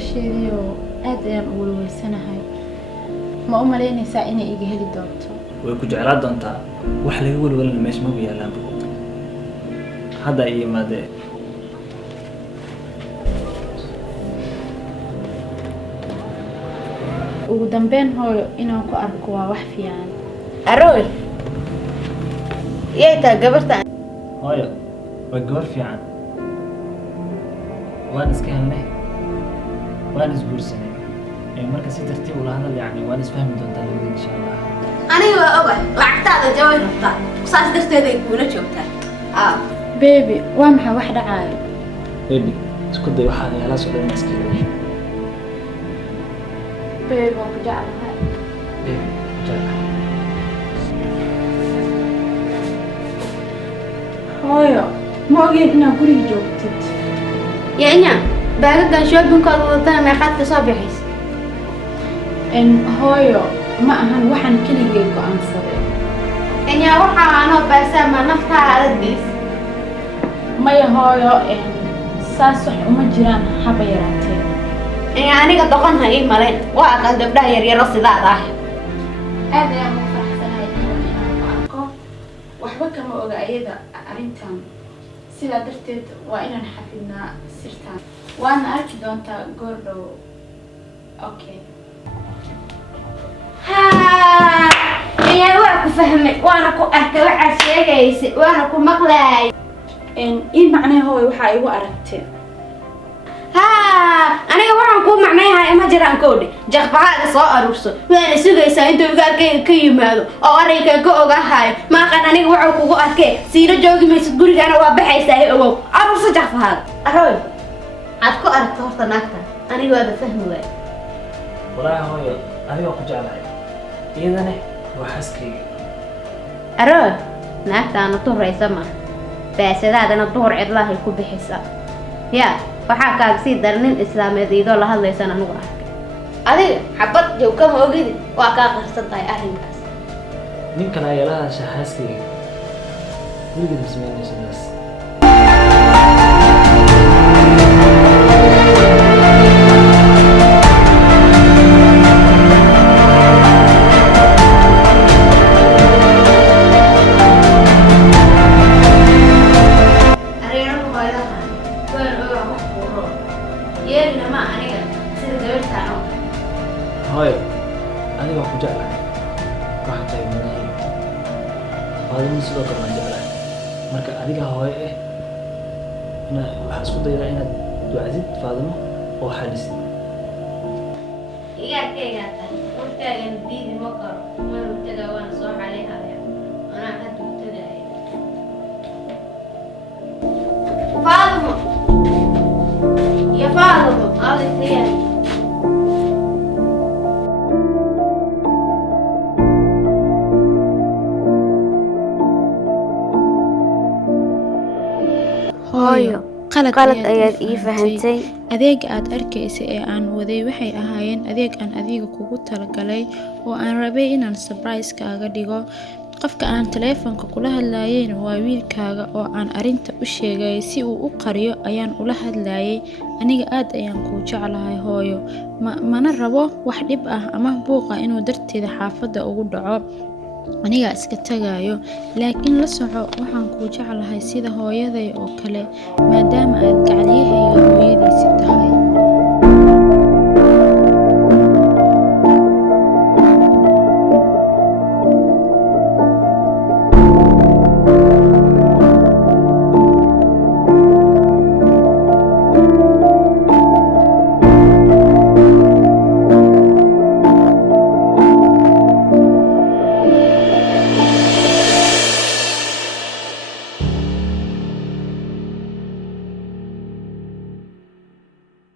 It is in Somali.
nolosheedii oo aad ayaan ugu walwalsanahay. Ma u malaynaysaa inay iga heli doonto? way ku jeclaa doontaa wax laga walwalna meesha ma yaalaan hadda ay yimaadeen ugu dambeyn hooyo inaan ku arko waa wax fiican. Aroy yeeta gabarta hooyo waa gabar fiican waan iska helnay waan isguursanay marka si tartiib u lahadal yani waan isfahmi doontaa labada insha Allah. aniga waa ogahay lacagtaada jaway rabtaa saas darteed ay kuula joogtaa. Baby waa maxay wax dhacayo? baby isku day waxaad yeelaa soo dhan iskiilahay. Baby waan ku jeclahay. baby jeclahay. Hooyo ma ogeen inaad guriga joogtid. Yanya baagadan shopping-kooda wadana meeqaad ka soo bixis? Hooyo ma ahan waxaan keligay go'aansaday. Yanya waxa aanoo baasaa ma naftaada gelis. Maya hooyo saas wax uma jiraan haba yaraatee. Aniga doqon ii malayn waa aqal gabdhaha yaryar sidaada ah. aad ayaan u faraxsanahay inaan ku arko waxba kama oga ayada arrintan sidaa darteed waa inaan xafidnaa sirtaan waana arki doontaa goor dhow. Okay waa ku fahmay waana ku arkay waxaad sheegaysay waana ku maqlaay. ii macnee hooyo waxaa igu aragtay. aniga waxaan ku macnayahay ma jiraan koodhe jaqbahaaga soo aruurso waana sugaysaa intuu igaalkayga ka yimaado oo arrinkan ka ogahayo maaqan aniga waxuu kugu arkay siina joogi maysid gurigana waa baxaysaa ogow aruurso jaqbahaaga. Aroy aad ku aragto horta naagta aniga waaba fahmi waay. walaahi hooyo aniga ku jeclahay iyadana waa xaskayga. Aroy naagtaana turaysa ma baasadaadana duhur cidlahay ku bixisa yaa waxaa kaaga sii darnin islaameed idoo la hadlaysan anigu arkay adiga xabad jow kama ogidi waa kaa qarsan tahay arrinkaas. ninkan ayaa la hadashaa xaaskayga weligeed masmeynayso naas. hooyo adiga ku jeclahay waxa tahay muhiim waadina sidoo kale waan jeclahay marka adiga hooyo waxaa isku daydaa inaad ducdid faadimo oo xalisid. igaalkaygaa tahay hortaagan diidi ma karo waanu tagaa waana soo xalihaya anaa hadda u tagaaya. faadimo iyo faadimo aadisaya hooyo qalad ayaad ii fahantay. adeega aad arkaysay ee aan waday waxay ahaayeen adeeg aan adiga kugu talagalay oo aan rabay inaan surprise kaaga dhigo. qofka aan taleefanka kula hadlayeen waa wiilkaaga oo aan arinta u sheegay si uu u qariyo ayaan ula hadlayay. aniga aad ayaan kuu jeclahay hooyo mana rabo wax dhib ah ama buuqa inuu darteeda xaafadda ugu dhaco. aniga iska tagayo laakiin la soco waxaan kuu jeclahay sida hooyaday oo kale maadaama aad gacaliyahayga hooyadiisi tahay.